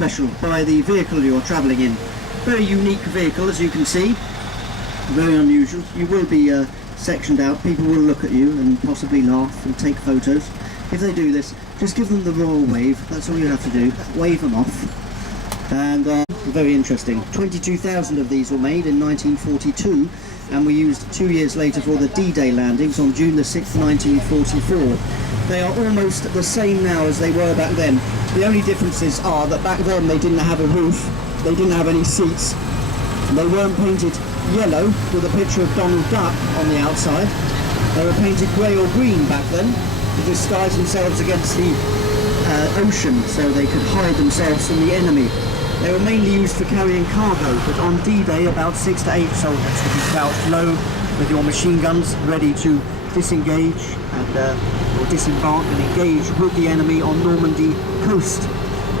special by the vehicle you're travelling in. Very unique vehicle, as you can see. Very unusual. You will be sectioned out. People will look at you and possibly laugh and take photos. If they do this, just give them the royal wave. That's all you have to do. Wave them off. And very interesting. 22,000 of these were made in 1942, and were used 2 years later for the D-Day landings on June the 6th, 1944. They are almost the same now as they were back then. The only differences are that back then they didn't have a roof, they didn't have any seats, they weren't painted yellow with a picture of Donald Duck on the outside. They were painted grey or green back then to disguise themselves against the ocean, so they could hide themselves from the enemy. They were mainly used for carrying cargo, but on D-Day about 6 to 8 soldiers would be crouched low with your machine guns ready to disengage and or disembark and engage with the enemy on Normandy coast.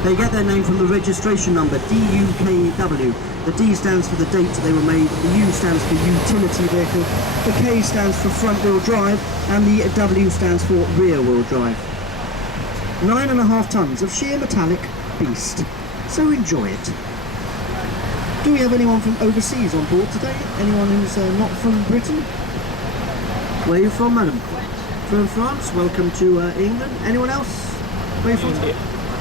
They get their name from the registration number DUKW. The D stands for the date they were made, the U stands for utility vehicle, the K stands for front wheel drive, and the W stands for rear wheel drive. 9.5 tons of sheer metallic beast. So enjoy it. Do we have anyone from overseas on board today? Anyone who's not from Britain? Where are you from, madam? From France. Welcome to England. Anyone else? Where are you from?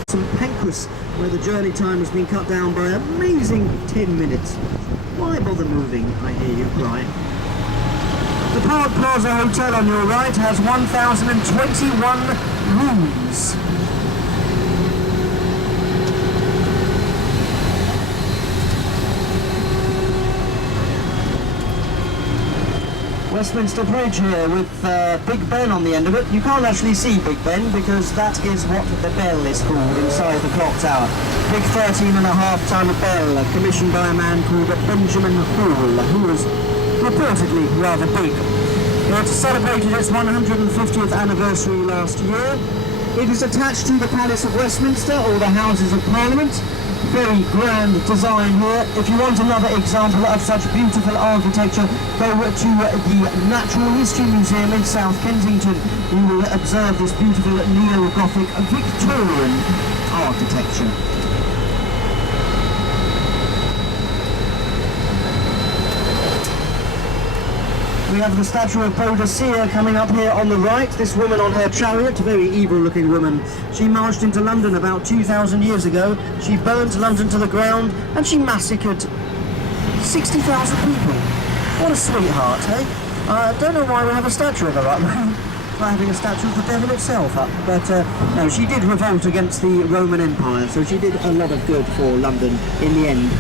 Some Pancras, where the journey time has been cut down by an amazing 10 minutes. Why bother moving, I hear you cry. The Park Plaza Hotel on your right has 1,021 rooms. Westminster Bridge here with Big Ben on the end of it. You can't actually see Big Ben because that is what the bell is called inside the clock tower. Big 13.5-ton bell commissioned by a man called Benjamin Hall, who was reportedly rather big. It celebrated its 150th anniversary last year. It is attached to the Palace of Westminster or the Houses of Parliament. Very grand design here. If you want another example of such beautiful architecture, go to the Natural History Museum in South Kensington. You will observe this beautiful neo-Gothic Victorian architecture. We have the statue of Boudiccan coming up here on the right. This woman on her chariot, a very evil-looking woman. She marched into London about 2,000 years ago. She burned London to the ground, and she massacred 60,000 people. What a sweetheart, eh? I don't know why we have a statue of her up now. By having a statue of the devil itself up. But no, she did revolt against the Roman Empire, so she did a lot of good for London in the end.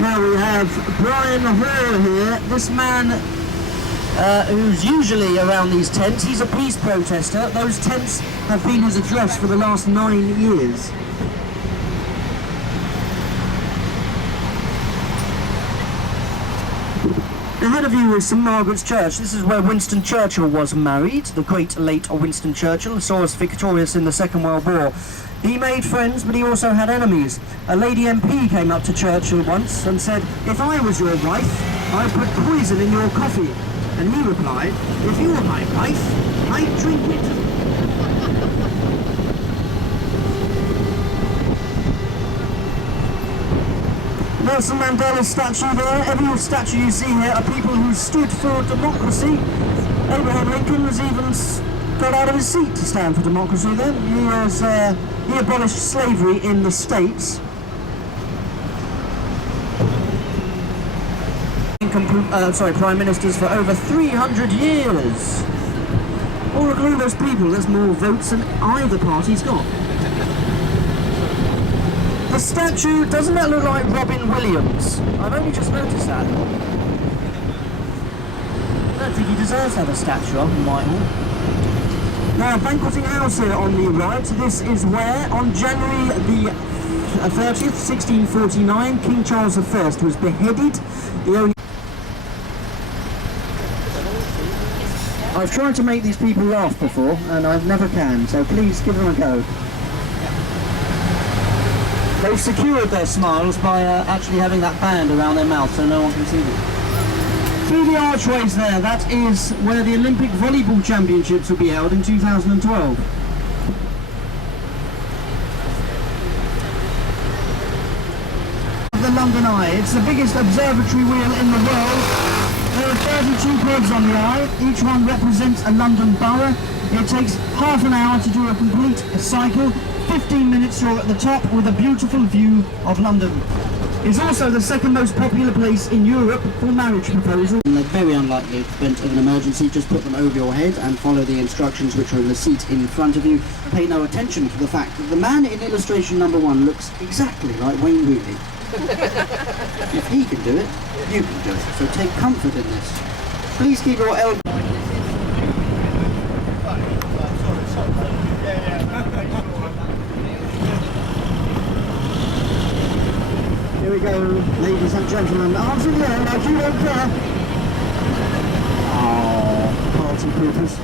Now we have Brian Hall here. This man who's usually around these tents, he's a peace protester. Those tents have been his address for the last 9 years. Ahead of you is St Margaret's Church. This is where Winston Churchill was married. The great late Winston Churchill saw us victorious in the Second World War. He made friends, but he also had enemies. A lady MP came up to Churchill once and said, "If I was your wife, I'd put poison in your coffee." And he replied, "If you were my wife, I'd drink it." Nelson Mandela's statue there. Every statue you see here are people who stood for democracy. Abraham Lincoln was even got out of his seat to stand for democracy then. He abolished slavery in the States. Prime ministers for over 300 years. Oh, look at all those people. There's more votes than either party's got. The statue, doesn't that look like Robin Williams? I've only just noticed that. I don't think he deserves to have a statue of in Whitehall. Now, banqueting house here on the right. This is where, on January the 30th, 1649, King Charles I was beheaded. The only I've tried to make these people laugh before, and I never can, so please give them a go. They've secured their smiles by actually having that band around their mouth so no one can see them. Through the archways there, that is where the Olympic Volleyball Championships will be held in 2012. The London Eye. It's the biggest observatory wheel in the world. There are 32 pods on the eye. Each one represents a London borough. It takes half an hour to do a complete cycle. 15 minutes you're at the top with a beautiful view of London. It's also the second most popular place in Europe for marriage proposals. In the very unlikely event of an emergency, just put them over your head and follow the instructions which are in the seat in front of you. Pay no attention to the fact that the man in illustration number 1 looks exactly like Wayne Rooney. If he can do it, you can do it. So take comfort in this. Please keep your elbow. Here we go, ladies and gentlemen. Arms in the air like you don't care. Oh, party poopers.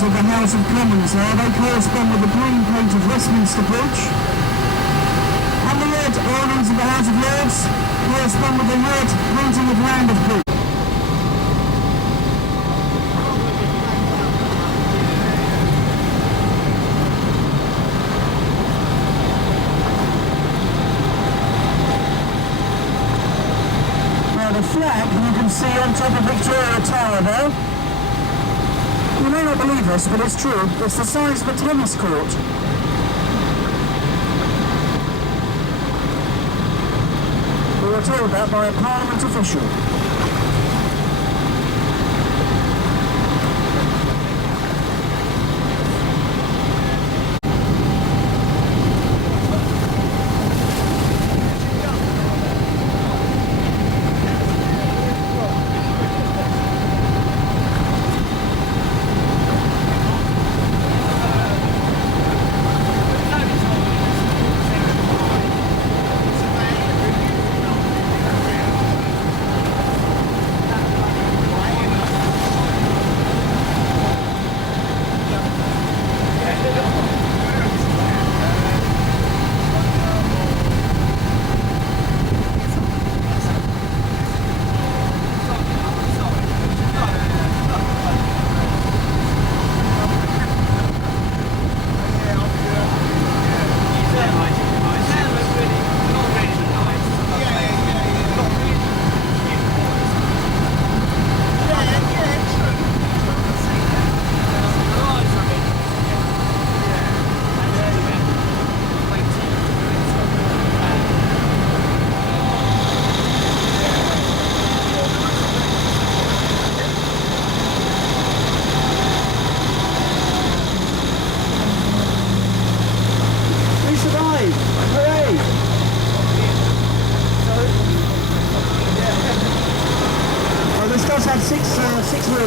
Of the House of Commons there, they correspond with the green paint of Westminster Bridge, and the red awnings of the House of Lords correspond with the red painting of Land of Bridge. Now the flag you can see on top of Victoria Tower there. You may not believe this, but it's true. It's the size of a tennis court. We were told that by a Parliament official.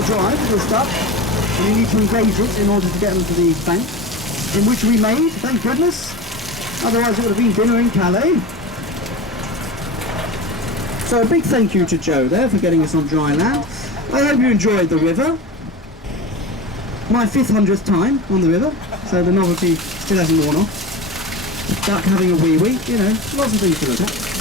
drive if you're stuck, and you need to engage it in order to get them to the bank, in which we made, thank goodness. Otherwise it would have been dinner in Calais. So a big thank you to Joe there for getting us on dry land. I hope you enjoyed the river. My 500th time on the river, so the novelty still hasn't worn off. Duck having a wee-wee, you know, lots of things to look at.